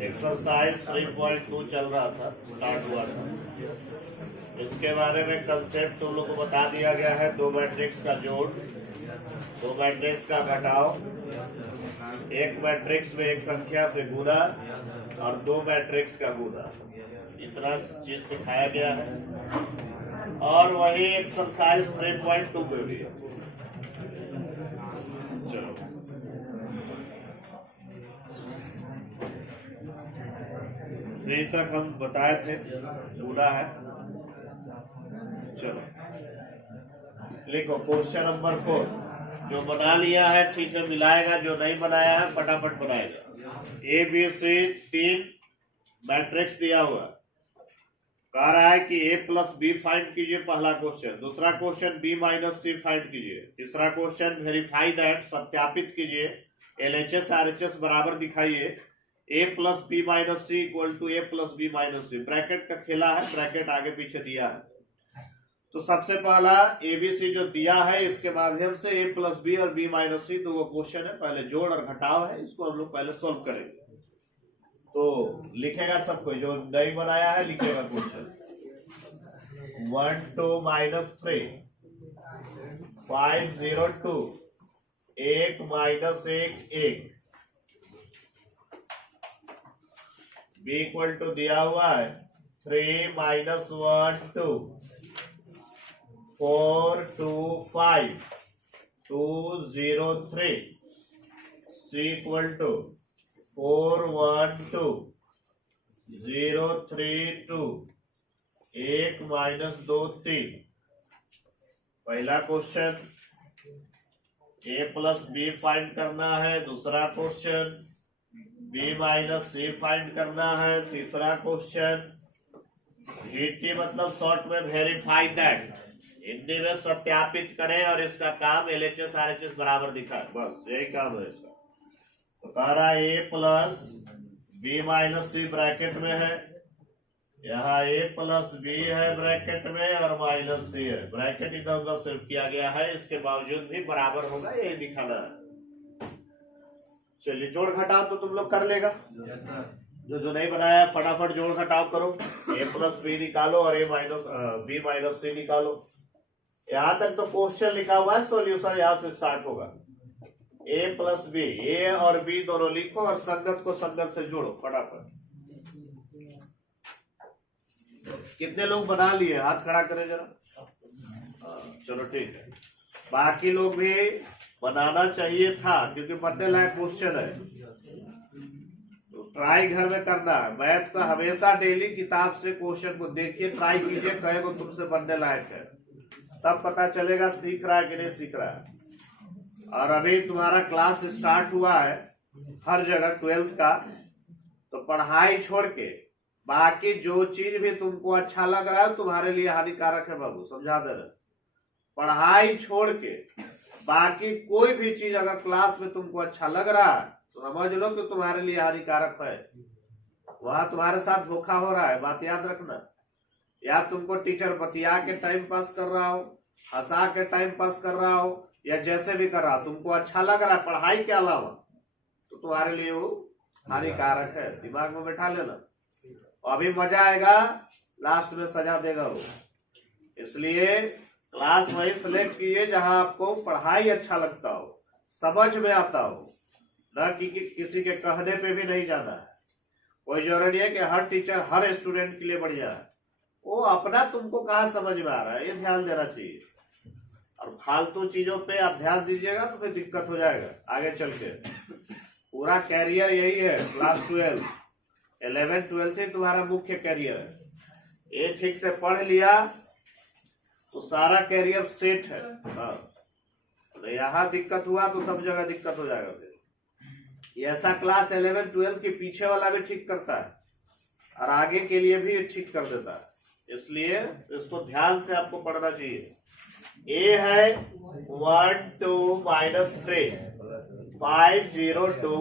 Exercise 3.2 चल रहा था, स्टार्ट हुआ था। इसके बारे में कंसेप्ट तुम लोग को बता दिया गया है। दो मैट्रिक्स का जोड़, दो मैट्रिक्स का घटाव, एक मैट्रिक्स में एक संख्या से गुणा और दो मैट्रिक्स का गुणा, इतना चीज सिखाया गया है। और वही एक्सरसाइज 3.2 में भी। चलो 3 तक हम बताए थे, पूरा है। चलो लिखो क्वेश्चन नंबर 4। जो बना लिया है ठीक है मिलाएगा, जो नहीं बनाया है फटाफट बनाएगा। ए बी सी 3 मैट्रिक्स दिया हुआ, कह रहा है कि ए प्लस बी फाइंड कीजिए, पहला क्वेश्चन। दूसरा question B minus C find कीजिए। तीसरा क्वेश्चन वेरीफाई दैट, सत्यापित कीजिए, एलएचएस आरएचएस बराबर दिखाइए, A plus B minus C equal to A plus B minus C. Bracket का खेला है, ब्रैकेट आगे पीछे दिया है। तो सबसे पहला एबीसी जो दिया है, इसके माध्यम से ए प्लस बी और बी माइनस सी दो क्वेश्चन है, पहले जोड़ और घटाव है, इसको हम लोग पहले सोल्व करेंगे। तो लिखेगा सब कोई, जो नहीं बनाया है लिखेगा question. 1 2 minus 3 5 0 2 1 minus 1 1 B equal to दिया हुआ है 3 minus 1 2 4 2 5 2 0 3 C equal to 4 1 2 0 3 2 1 minus 2 3। पहला question A plus B find करना है। दूसरा question B minus C find करना है। तीसरा क्वेश्चन VT मतलब शॉर्ट में वेरीफाई दैट, हिंदी में सत्यापित करें और इसका काम LHS RHS बराबर दिखाए, बस यही काम है इसका। तो कह रहा है ए plus B minus C bracket में है, यहाँ ए प्लस बी है ब्रैकेट में और माइनस सी है, ब्रैकेट इधर उधर शिफ्ट किया गया है, इसके बावजूद भी बराबर होगा, यही दिखाना है। चलिए जोड़ घटाव तो तुम लोग कर लेगा। जो नहीं बनाया फटाफट जोड़ घटाव करो। ए प्लस बी निकालो और ए माइनस बी माइनस सी निकालो। यहाँ तक तो क्वेश्चन लिखा हुआ है, सॉल्यूशन यहाँ से स्टार्ट होगा। ए प्लस बी, ए और बी दोनों लिखो और संगत को संगत से जोड़ो फटाफट। कितने लोग बना लिए, हाथ खड़ा करें जरा। चलो ठीक है, बाकी लोग भी बनाना चाहिए था क्योंकि पढ़ने लायक क्वेश्चन है, तो ट्राई घर में करना है। मैथ का हमेशा डेली किताब से क्वेश्चन को देखिए, ट्राई कीजिए, कहेगा तुमसे बनने लायक है, तब पता चलेगा सीख रहा है कि नहीं सीख रहा है। और अभी तुम्हारा क्लास स्टार्ट हुआ है हर जगह 12th का, तो पढ़ाई छोड़ के बाकी जो चीज भी तुमको अच्छा लग रहा है तुम्हारे लिए हानिकारक है बाबू, समझा दे रहे। पढ़ाई छोड़ के बाकी कोई भी चीज अगर क्लास में तुमको अच्छा लग रहा है तो समझ लो कि तुम्हारे लिए हानिकारक है, वहां तुम्हारे साथ धोखा हो रहा है, बात याद रखना। या तुमको टीचर बतिया के टाइम पास कर रहा हो, हंसा के टाइम पास कर रहा हो, या जैसे भी कर रहा हो, तुमको अच्छा लग रहा है पढ़ाई के अलावा, तो तुम्हारे लिए वो हानिकारक है, दिमाग में बैठा लेना। अभी मजा आएगा, लास्ट में सजा देगा वो। इसलिए क्लास वही सिलेक्ट कीजिए जहां आपको पढ़ाई अच्छा लगता हो, समझ में आता हो, न कि किसी के कहने पे भी नहीं जाना है। कोई जरूरी है कि हर टीचर हर स्टूडेंट के लिए बढ़िया है, वो अपना तुमको कहाँ समझ में आ रहा है ये ध्यान देना चाहिए। और फालतू चीजों पे आप ध्यान दीजिएगा तो फिर दिक्कत हो जाएगा आगे चल के। पूरा कैरियर यही है, क्लास 12 11 12 ही तुम्हारा मुख्य कैरियर है। ये ठीक से पढ़ लिया तो सारा कैरियर सेट है। तो यहाँ दिक्कत हुआ तो सब जगह दिक्कत हो जाएगा। फिर ऐसा क्लास 11 12 के पीछे वाला भी ठीक करता है और आगे के लिए भी ठीक कर देता है, इसलिए इसको ध्यान से आपको पढ़ना चाहिए। ए है 1 2 माइनस 3 5 0 2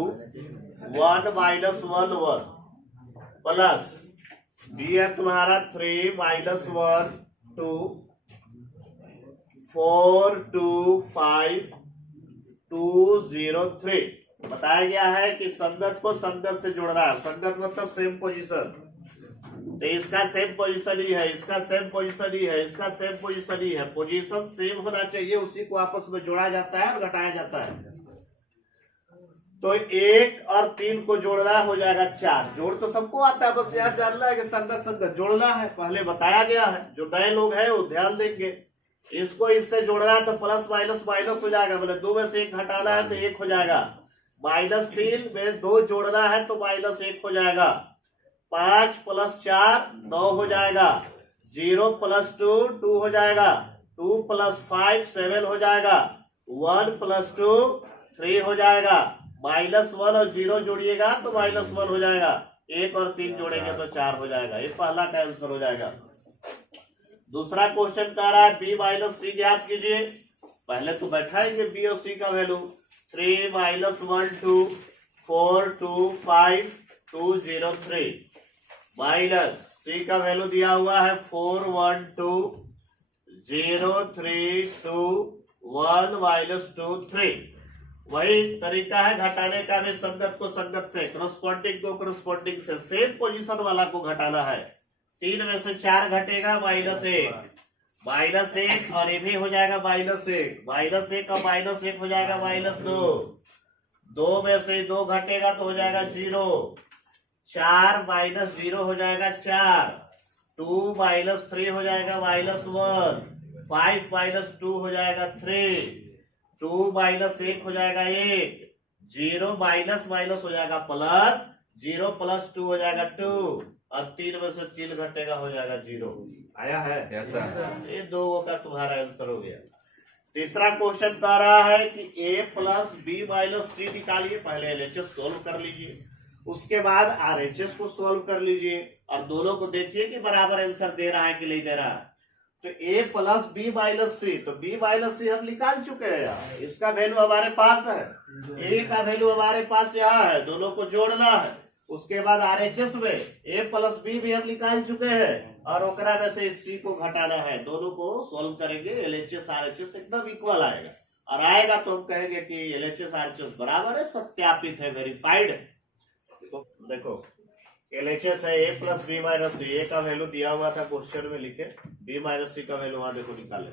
1 माइनस 1 1 प्लस बी है तुम्हारा 3 माइनस 1 2 4 2 5 2 0 3 बताया गया है कि संगत को संगत से जोड़ना है। संगत मतलब सेम पोजीशन, तो इसका सेम पोजीशन ही है, इसका सेम पोजीशन ही है, इसका सेम पोजीशन ही है। पोजीशन सेम होना चाहिए, उसी को आपस में जोड़ा जाता है और घटाया जाता है। तो 1 और 3 को जोड़ना हो जाएगा 4। जोड़ तो सबको आता है, बस यहाँ जानना है कि संगत संगत जोड़ना है, पहले बताया गया है। जो नए लोग हैं वो ध्यान देंगे। इसको इससे जोड़ना है तो प्लस माइनस माइनस हो जाएगा, मतलब 2 में से 1 घटाना है तो 1 हो जाएगा। -3 में 2 जोड़ना है तो -1 हो जाएगा। 5 + 4 9 हो जाएगा। 0 + 2 2 हो जाएगा। 2 + 5 7 हो जाएगा। 1 + 2 3 हो जाएगा। -1 और 0 जोड़िएगा तो -1 हो जाएगा। 1 और 3 जोड़ेंगे तो 4 हो जाएगा। ये पहला का आंसर हो जाएगा। दूसरा क्वेश्चन कह रहा है b - c ज्ञात कीजिए। पहले तो बैठाएंगे b और c का वैल्यू। 3 - 1 2 4 2 5 2 0 3 माइनस c का वैल्यू दिया हुआ है 4 1 2 0 3 2 1 -2 3। वही तरीका है घटाने का भी, संगत को संगत से, करस्पॉन्डिंग को करस्पॉन्डिंग से, सेम पोजीशन वाला को घटाना है। 3 में से 4 घटेगा -1 -1 और ये भी हो जाएगा -1 -1 और -1 हो जाएगा -2। 2 में से 2 घटेगा तो हो जाएगा 0। 4 - 0 हो जाएगा 4। 2 - 3 हो जाएगा -1। 5 - 2 हो जाएगा 3। 2 - 1 हो जाएगा 1। 0 माइनस माइनस हो जाएगा प्लस। 0 + 2 हो जाएगा 2 और 3 में से 3 घटेगा हो जाएगा 0। आया है? Yes, sir. ये 2 का तुम्हारा आंसर हो गया। तीसरा क्वेश्चन कह रहा है कि a + b - c निकालिए। पहले LHS सोल्व कर लीजिए, उसके बाद RHS को सोल्व कर लीजिए और दोनों को देखिए कि बराबर आंसर दे रहा है कि नहीं दे रहा है। तो a + b - c, तो b - c हम निकाल चुके हैं यार, इसका वैल्यू हमारे पास है, a का वैल्यू हमारे पास यहाँ है, दोनों को जोड़ना है। उसके बाद RHS में a + b भी हम निकाल चुके हैं और ओकरा में से c को घटाना है। दोनों को सोल्व करेंगे, LHS RHS एकदम इक्वल आएगा और आएगा तो हम कहेंगे कि LHS RHS बराबर है, सत्यापित है, वेरीफाइड। देखो LHS है a + b - c, a का वैल्यू दिया हुआ था क्वेश्चन में लिखे, b - c का वैल्यू वहां देखो निकाले।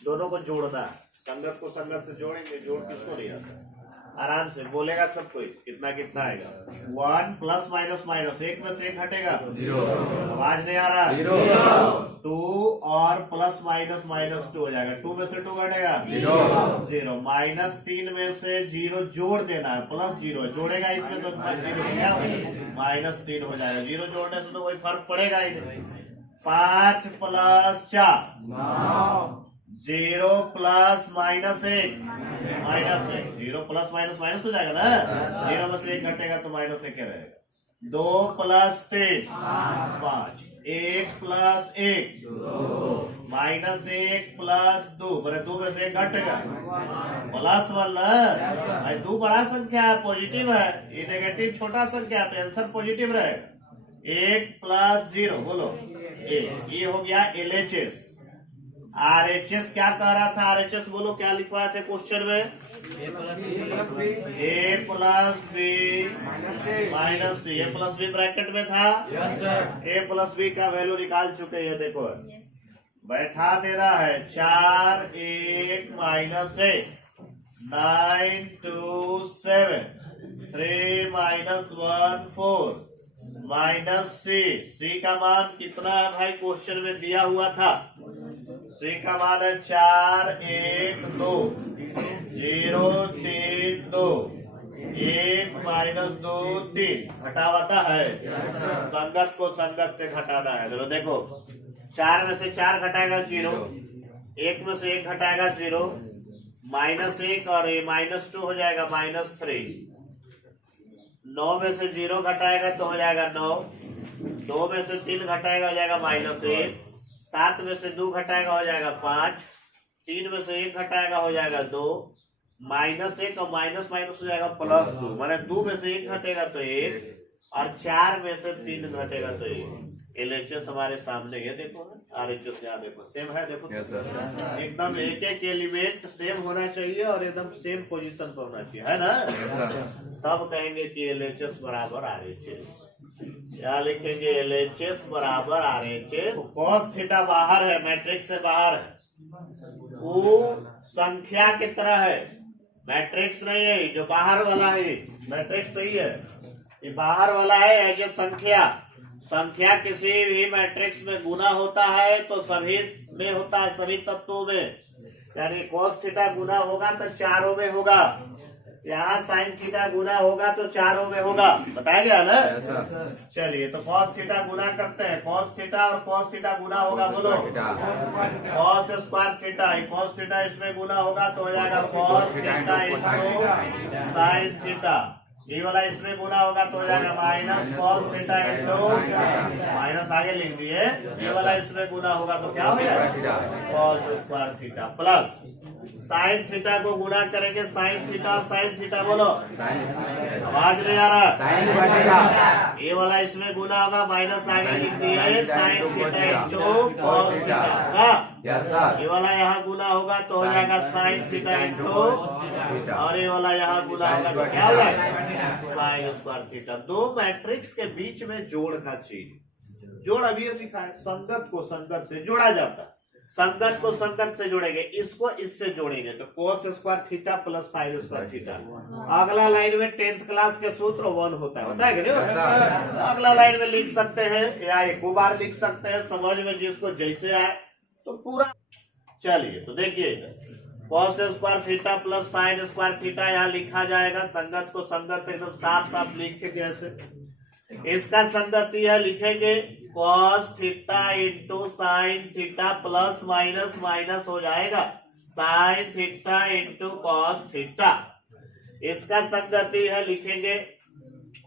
दोनों को जोड़ना है, संगत को संगत से जोड़ेंगे। जोड़ किसको नहीं आता, आराम से बोलेगा सब कोई। कितना कितना आएगा? 1 + --- 1 में से 1 घटेगा 0। आवाज नहीं आ रहा। 0 2 और +- 2 हो जाएगा। 2 में से 2 घटेगा 0 0। -3 में से 0 जोड़ देना है, +0 जोड़ेगा इसमें तो 0 क्या -3 हो जाएगा। 0 जोड़ने से तो कोई फर्क पड़ेगा ही नहीं। 5 + 4 0 + -1 -1 0 + --- हो जाएगा ना। 0 में से 1 घटेगा तो -1 क्या रहेगा। 2 + 3 5 1 + 1 2 -1 + 2 मेरे 2 में से 1 घटेगा +1 ना। 2 बड़ा संख्या है, पॉजिटिव है, ये नेगेटिव छोटा संख्या है तो आंसर पॉजिटिव रहेगा। 1 + 0 बोलो 1। ये हो गया LHS। RHS क्या कह रहा था? RHS बोलो क्या लिखवाया थे क्वेश्चन में? a + b - c। a + b bracket में था। a + b का वैल्यू निकाल चुके हैं, देखो बैठा देना है। 4 1 - 1 9 2 7 3 - 1 4 -c का मान कितना है भाई? क्वेश्चन में दिया हुआ था। c का मान है 4 1 2 0 3 2 1 - 2 3। घटावाता है, संगत को संगत से घटाना है। चलो देखो, 4 में से 4 घटाएगा 0, 1 में से 1 घटाएगा 0, -1 और ये -2 हो जाएगा -3। 9 में से 0 घटाएगा तो हो जाएगा 9। 2 में से 3 घटाएगा हो जाएगा -1। 7 में से 2 घटाएगा हो जाएगा 5। 3 में से 1 घटाएगा हो जाएगा 2। -1 और माइनस माइनस हो जाएगा +2, माने 2 में से 1 घटेगा तो 1। और 4 में से 3 घटेगा तो ये LHS हमारे सामने, ये देखो ना RHS यहाँ देखो सेम है, देखो एकदम एक एक एलिमेंट सेम होना चाहिए और एकदम सेम पोजीशन पर होना चाहिए, है ना। तब कहेंगे कि LHS बराबर RHS। यहाँ लिखेंगे LHS बराबर RHS। cos थीटा बाहर है, मैट्रिक्स से बाहर है, वो संख्या की तरह है, मैट्रिक्स नहीं है। जो बाहर वाला है मैट्रिक्स नहीं है, ये बाहर वाला है एज ए संख्या। संख्या किसी भी मैट्रिक्स में गुना होता है तो सभी में होता है, सभी तत्वों में। यानी cos थीटा गुना होगा तो 4 में होगा, यहाँ sin थीटा गुना होगा तो 4 में होगा, बताया गया ना। चलिए तो cos थीटा गुना करते हैं, cos थीटा और cos थीटा गुना होगा, बोलो cos square theta, cos theta इसमें गुना होगा तो हो जाएगा cos theta into sin theta. ये वाला इसमें गुना होगा तो हो जाएगा minus cos theta into, minus आगे लिख दिए, ये वाला इसमें गुना होगा तो क्या हो जाएगा cos square theta plus sine theta को गुना करेंगे, साइन थीटा और साइन थीटा, बोलो आवाज नहीं आ रहा। ये वाला इसमें गुना होगा, माइनस आगे लिख दिए sine theta into cos theta. ये वाला यहाँ गुना होगा तो हो जाएगा साइन थीटा इंटू, और ये वाला यहाँ गुना होगा तो क्या हो जाएगा साइन स्क्वायर थीटा। दो मैट्रिक्स के बीच में जोड़ का चिन्ह, जोड़ अभी ये सीखा है, संगत को संगत से जोड़ा जाता है, संगत को संगत से जोड़ेंगे, इसको इससे जोड़ेंगे तो cos square theta plus sine square theta. अगला लाइन में 10th क्लास के सूत्र 1 होता है कि नहीं। अगला लाइन में लिख सकते हैं या एक बार लिख सकते हैं, समझ में जिसको जैसे आए तो पूरा। चलिए तो देखिए cos square theta plus sine square theta यहाँ लिखा जाएगा, संगत को संगत से एकदम साफ साफ लिख के कैसे। इसका संगति है, लिखेंगे cos theta into sine theta plus minus minus हो जाएगा sine theta into cos theta. इसका संगति है, लिखेंगे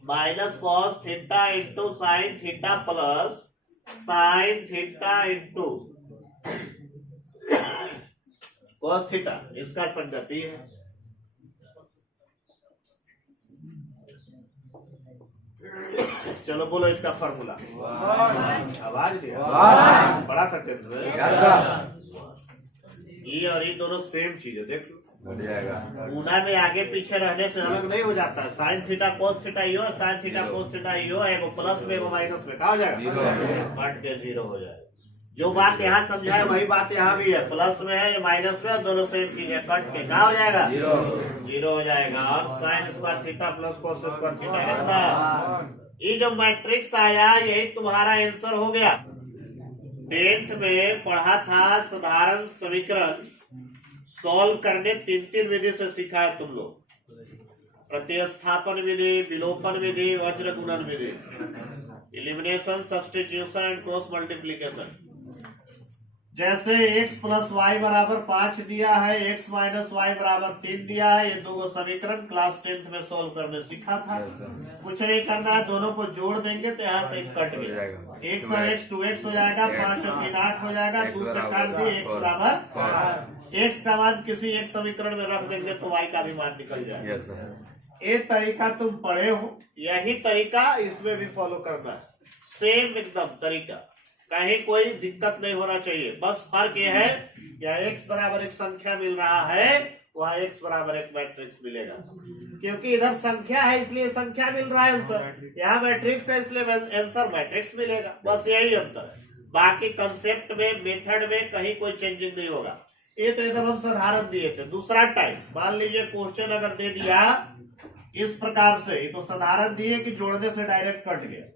minus cos theta into sine theta plus sine theta into cos theta. इसका संगति है, चलो बोलो इसका फॉर्मूला। आवाज दिया पढ़ा सकते ये और ये दोनों सेम चीज है, देख लो गुना में आगे पीछे रहने से अलग नहीं हो जाता है। साइन थीटा कोस थीटा यो, साइन थीटा कोस थीटा यो, एगो प्लस में एगो माइनस में, क्या हो जाएगा कट के 0 हो जाएगा। जो बात यहाँ समझा है वही बात यहाँ भी है, प्लस में है माइनस में, दोनों सेम चीज है, कट के क्या हो जाएगा 0 हो जाएगा। और sine square theta plus cos square theta कितना, ये जो मैट्रिक्स आया यही तुम्हारा आंसर हो गया। 10th में पढ़ा था साधारण समीकरण सॉल्व करने 3 विधि से सिखा है तुम लोग, प्रतिस्थापन विधि, विलोपन विधि, वज्र गुणन विधि, elimination, substitution and cross multiplication. जैसे x प्लस वाई बराबर 5 दिया है, x माइनस वाई बराबर 3 दिया है, ये दो समीकरण क्लास 10th में सोल्व करने सीखा था। कुछ नहीं करना है, दोनों को जोड़ देंगे तो यहाँ से कट गया, x और x 2x हो जाएगा, 5 और 3 8 हो जाएगा, 2 से काट दिए x बराबर x का मान किसी एक समीकरण में रख देंगे तो y का भी मान निकल जाएगा। ये तरीका तुम पढ़े हो, यही तरीका इसमें भी फॉलो करना है, सेम एकदम तरीका, कहीं कोई दिक्कत नहीं होना चाहिए। बस फर्क ये है या x बराबर एक संख्या मिल रहा है, वहाँ x बराबर एक मैट्रिक्स मिलेगा, क्योंकि इधर संख्या है इसलिए संख्या मिल रहा है आंसर, यहाँ मैट्रिक्स है इसलिए आंसर मैट्रिक्स मिलेगा, बस यही अंतर है। बाकी कंसेप्ट में, मेथड में कहीं कोई चेंजिंग नहीं होगा। ये तो एकदम हम साधारण दिए थे। दूसरा टाइप, मान लीजिए क्वेश्चन अगर दे दिया इस प्रकार से, ये तो साधारण दिए कि जोड़ने से डायरेक्ट कट गया।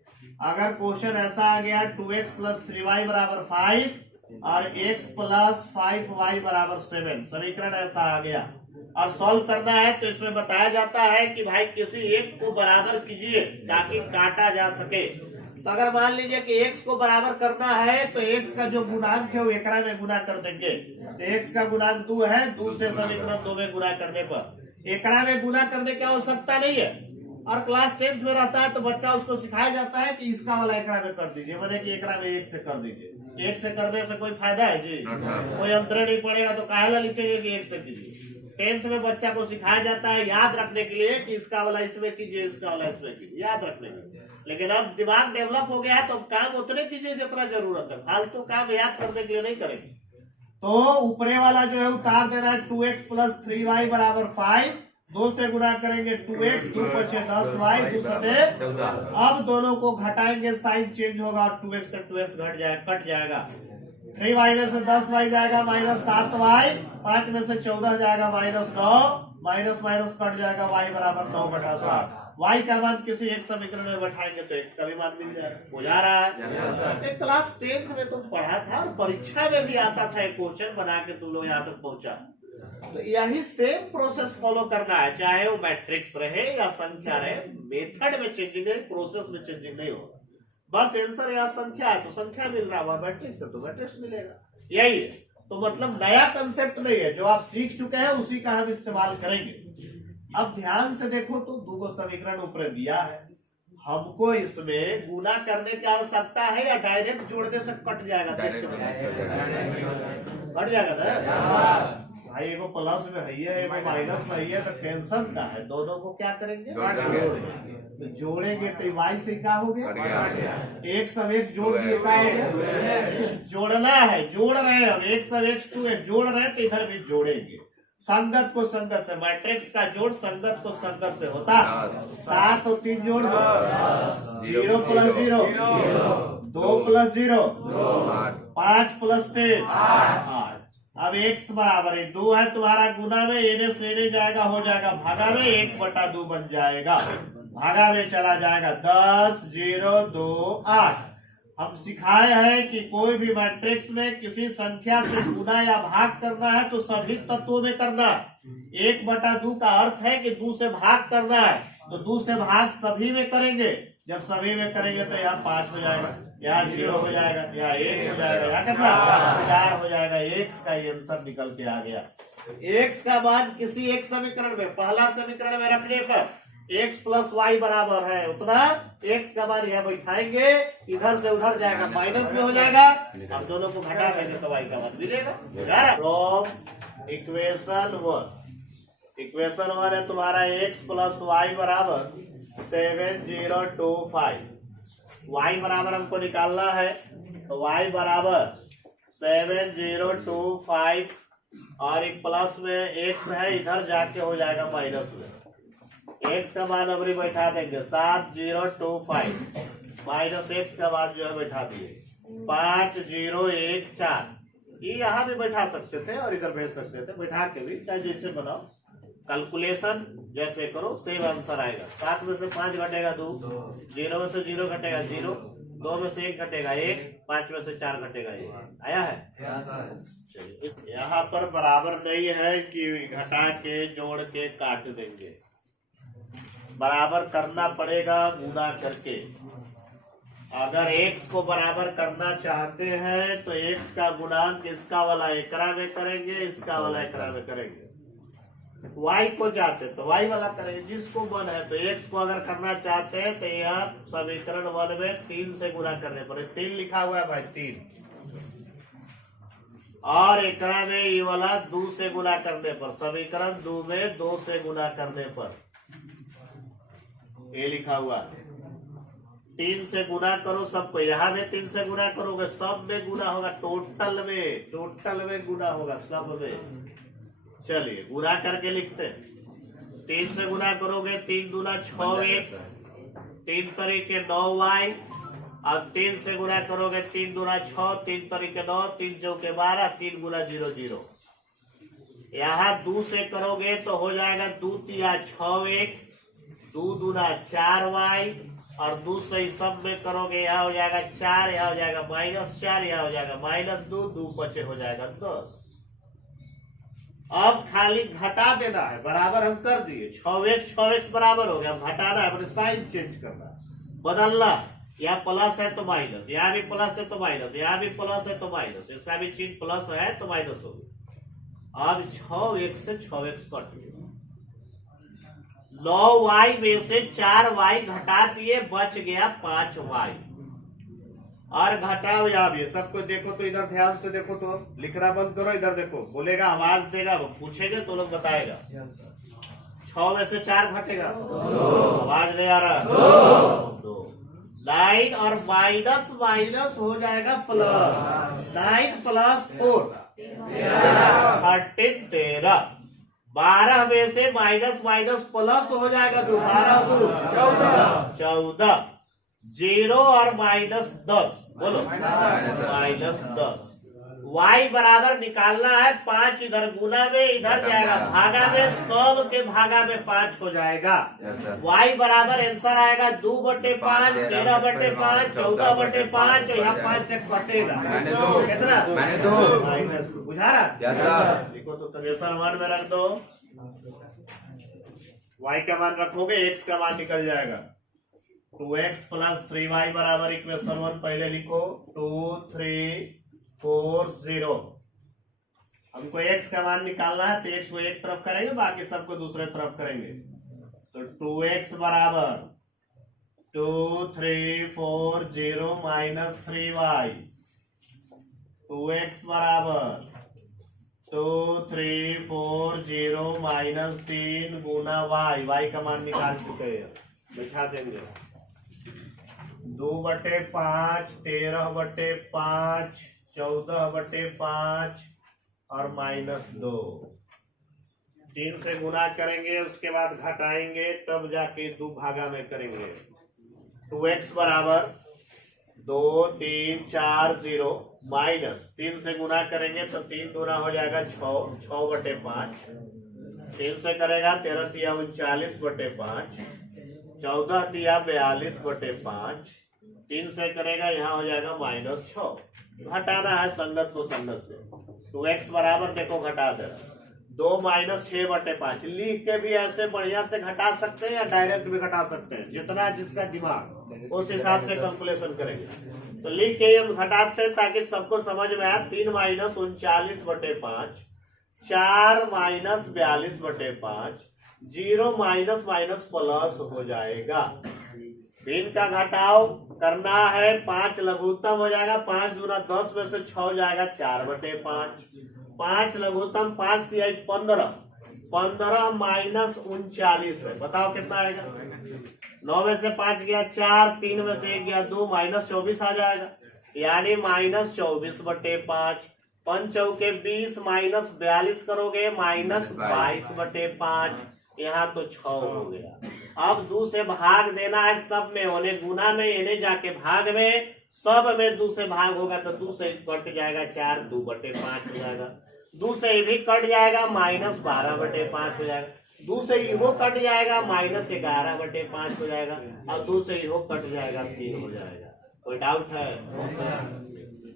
अगर क्वेश्चन ऐसा आ गया 2x प्लस 3y बराबर 5 और x प्लस 5y बराबर 7, समीकरण ऐसा आ गया और सॉल्व करना है तो इसमें बताया जाता है कि भाई किसी एक को बराबर कीजिए ताकि काटा जा सके। तो अगर मान लीजिए कि x को बराबर करना है तो x का जो गुणांक है वो एकरा में गुना कर देंगे, तो x का गुणांक 2 है, 2 से समीकरण 2 में गुना करने पर एकरा में गुना करने की आवश्यकता नहीं है। और क्लास 10th में रहता है तो बच्चा उसको सिखाया जाता है कि इसका वाला एकरा में कर दीजिए, मैंने कि एकरा में 1 से कर दीजिए। 1 से करने से कोई फायदा है जी? कोई अंतर नहीं पड़ेगा, तो काहेला लिखेंगे कि 1 से कीजिए। 10th में बच्चा को सिखाया जाता है याद रखने के लिए कि इसका वाला इसमें कीजिए, इसका वाला इसमें कीजिए, याद रखने के लिए। लेकिन अब दिमाग डेवलप हो गया है तो काम उतने कीजिए जितना जरूरत है, फालतू काम याद करने के लिए नहीं करेंगे। तो ऊपरे वाला जो है उतार देना है 2x प्लस 3y बराबर 5, 2 से गुना करेंगे 2x, 2 पचे 10y, 2 सटे। अब दोनों को घटाएंगे, साइन चेंज होगा और 2x से 2x घट जाएगा, कट जाएगा। 3y में से 10y जाएगा माइनस 7y, 5 में से 14 जाएगा माइनस 9, माइनस माइनस कट जाएगा, y बराबर 9/7। y का मान किसी एक समीकरण में बैठाएंगे तो x का भी मान मिल जाएगा। हो जा रहा है? एक क्लास 10th में तुम पढ़ा था और परीक्षा में भी आता था एक क्वेश्चन बना के तुम लोग यहाँ तक पहुंचा। तो यही सेम प्रोसेस फॉलो करना है, चाहे वो मैट्रिक्स रहे या संख्या रहे, मेथड में चेंजिंग है, प्रोसेस में चेंजिंग नहीं होगा। बस आंसर या संख्या है तो संख्या मिल रहा है, मैट्रिक्स है तो मैट्रिक्स मिलेगा, यही है। तो मतलब नया कंसेप्ट नहीं है, जो आप सीख चुके हैं उसी का हम इस्तेमाल करेंगे। अब ध्यान से देखो तो 2 समीकरण ऊपर दिया है, हमको इसमें गुना करने की आवश्यकता है या डायरेक्ट जोड़ने से कट जाएगा? कट जाएगा ना भाई, एगो प्लस में है एगो माइनस में है, तो टेंशन का है, दोनों को क्या करेंगे? तो जोड़ेंगे तो y से क्या हो गया? एक सब x जोड़ दिए, क्या हो गया? जोड़ना है, जोड़ रहे हैं हम, एक सब x 2x जोड़ रहे हैं तो इधर भी जोड़ेंगे। संगत को संगत से, मैट्रिक्स का जोड़ संगत को संगत से होता। 7 और 3 जोड़ दो, 0 प्लस 0, 2 प्लस 0, 5 प्लस 10, 8। अब x बराबर है 2 है तुम्हारा, गुना में एने से एने जाएगा, हो जाएगा भागा में, 1/2 बन जाएगा, भागा में चला जाएगा 10, 0, 2, 8। हम सिखाए हैं कि कोई भी मैट्रिक्स में किसी संख्या से गुना या भाग करना है तो सभी तत्वों में करना। 1/2 का अर्थ है कि 2 से भाग करना है, तो 2 से भाग सभी में करेंगे। जब सभी में करेंगे तो यहाँ 5 हो जाएगा, यहाँ 0 हो जाएगा, यहाँ 1 हो जाएगा, यहाँ कितना 4 हो जाएगा। x का आंसर निकल के आ गया। x का मान किसी एक समीकरण में, पहला समीकरण में रखने पर x प्लस वाई बराबर है उतना, x का मान यहाँ बैठाएंगे, इधर से उधर जाएगा, माइनस में हो जाएगा। अब दोनों को घटा देंगे तो y का मान मिलेगा। फ्रॉम इक्वेशन 1, इक्वेशन 1 है तुम्हारा x प्लस वाई बराबर 7025। y बराबर हमको निकालना है, तो y बराबर 7025 और एक प्लस में x है, इधर जाके हो जाएगा माइनस में। x का मान अबरी बैठा देंगे 7025 माइनस x का मान जो है बैठा दिए 5014। ये यहाँ भी बैठा सकते थे और इधर भेज सकते थे, बैठा के भी चाहे जैसे बनाओ, कैलकुलेशन जैसे करो सेम आंसर आएगा। 7 में से 5 घटेगा 2, 0 में से 0 घटेगा 0, 2 में से 1 घटेगा 1, 5 में से 4 घटेगा 1। आया है? यहाँ पर बराबर नहीं है कि घटा के जोड़ के काट देंगे, बराबर करना पड़ेगा गुना करके। अगर x को बराबर करना चाहते हैं तो x का गुणांक इसका वाला एकरा में करेंगे, इसका वाला एकरा में करेंगे। y को चाहते तो y वाला करेंगे, जिसको मन है। तो x को अगर करना चाहते हैं तो यहाँ समीकरण 1 में 3 से गुना करने पर, 3 लिखा हुआ है भाई 3, और एकरा में ये वाला 2 से गुना करने पर, समीकरण 2 में 2 से गुना करने पर ये लिखा हुआ 3 से गुना करो सबको, यहाँ में 3 से गुना करोगे, सब में गुना होगा, टोटल में गुना होगा सब में। चलिए गुना करके लिखते, 3 से गुना करोगे 3 दूना 6x, 3 तरीके 9y, और 3 से गुना करोगे 3 दूना 6, 3 तरीके 9, 3 चौके 12, 3 गुना 0 0। यहाँ 2 से करोगे तो हो जाएगा 2 तिया 6x, 2 दूना 4y, और 2 से सब में करोगे यहाँ हो जाएगा 4, यहाँ हो जाएगा -4, यहाँ हो जाएगा -2, 2 बचे हो जाएगा 10। अब खाली घटा देना है, बराबर हम कर दिए, 6x बराबर हो गया। अब घटाना है, अपने साइन चेंज करना, बदलना। यहाँ प्लस है तो माइनस, यहाँ भी प्लस है तो माइनस, यहाँ भी प्लस है तो माइनस, इसका भी चिन्ह प्लस है तो माइनस हो गया। अब 6x से 6x कट गया, 9y में से 4y घटा दिए, बच गया 5y। और घटाओ यहाँ भी, सबको देखो तो इधर ध्यान से देखो, तो लिखना बंद करो, इधर देखो, बोलेगा आवाज देगा, वो पूछेगा तो लोग बताएगा। 6 में से 4 घटेगा, आवाज नहीं आ रहा, 2। 9 और माइनस माइनस हो जाएगा प्लस। 9 प्लस 4 13। 12 में से माइनस माइनस प्लस हो जाएगा 2, 12 14। 0 और माइनस 10, बोलो -10। y बराबर निकालना है 5, इधर गुना में इधर जाएगा भागा में, सब के भागा में 5 हो जाएगा। y बराबर आंसर आएगा 2/5, 13/5, 14/5, और यहाँ 5 से कटेगा कितना? माइनस। बुझा रहा? देखो तो तमेशर मान में रख दो, y का मान रखोगे x का मान निकल जाएगा। 2x + 3y बराबर इक्वेशन 1 पहले लिखो, 2 3 4 0। हमको x का मान निकालना है तो x को एक तरफ करेंगे, बाकी सबको दूसरे तरफ करेंगे। तो 2x बराबर 2 3 4 0 - 3y। 2x बराबर 2 3 4 0 - 3 गुना y का मान निकाल चुके हैं, बिठा देंगे। 2/5, 13/5, 14/5 और -2। 3 से गुना करेंगे, उसके बाद घटाएंगे, तब जाके 2 भागा में करेंगे। 2x बराबर 2 3 4 0 माइनस 3 से गुना करेंगे तो 3 दूना हो जाएगा 6, 6/5। 3 से करेगा 13 तिया 39/5, 14 तिया 42/5। 3 से करेगा यहाँ हो जाएगा -6। घटाना है संगत को संगत से। 2x बराबर देखो घटा दे रहा 2 - 6/5। लिख के भी ऐसे बढ़िया से घटा सकते हैं या डायरेक्ट भी घटा सकते हैं, जितना जिसका दिमाग उस हिसाब से कैलकुलेशन करेंगे। तो लिख के हम घटाते हैं ताकि सबको समझ में आए। 3 - 39/5, 4 - 42/5, 0 माइनस प्लस हो जाएगा। भिन्न का घटाव करना है, 5 लघुत्तम हो जाएगा। 5 दूना 10 में से 6 जाएगा 4/5। 5 लघुत्तम 5 तिहाई 15, 15 - 39 है, बताओ कितना आएगा? 9 में से 5 गया 4, 3 में से 1 गया 2, -24 आ जाएगा, यानी -24/5। 5 चौके 20 - 42 करोगे -22/5। यहाँ तो 6 हो गया। अब 2 से भाग देना है, सब में होने गुना में, इन्हें जाके भाग में, सब में 2 से भाग होगा तो 2 से कट जाएगा 4, 2/5 हो जाएगा। 2 से ये भी कट जाएगा -12/5 हो जाएगा। 2 से इहो कट जाएगा -11/5 हो जाएगा, और 2 से इहो कट जाएगा 3 हो जाएगा। कोई डाउट है?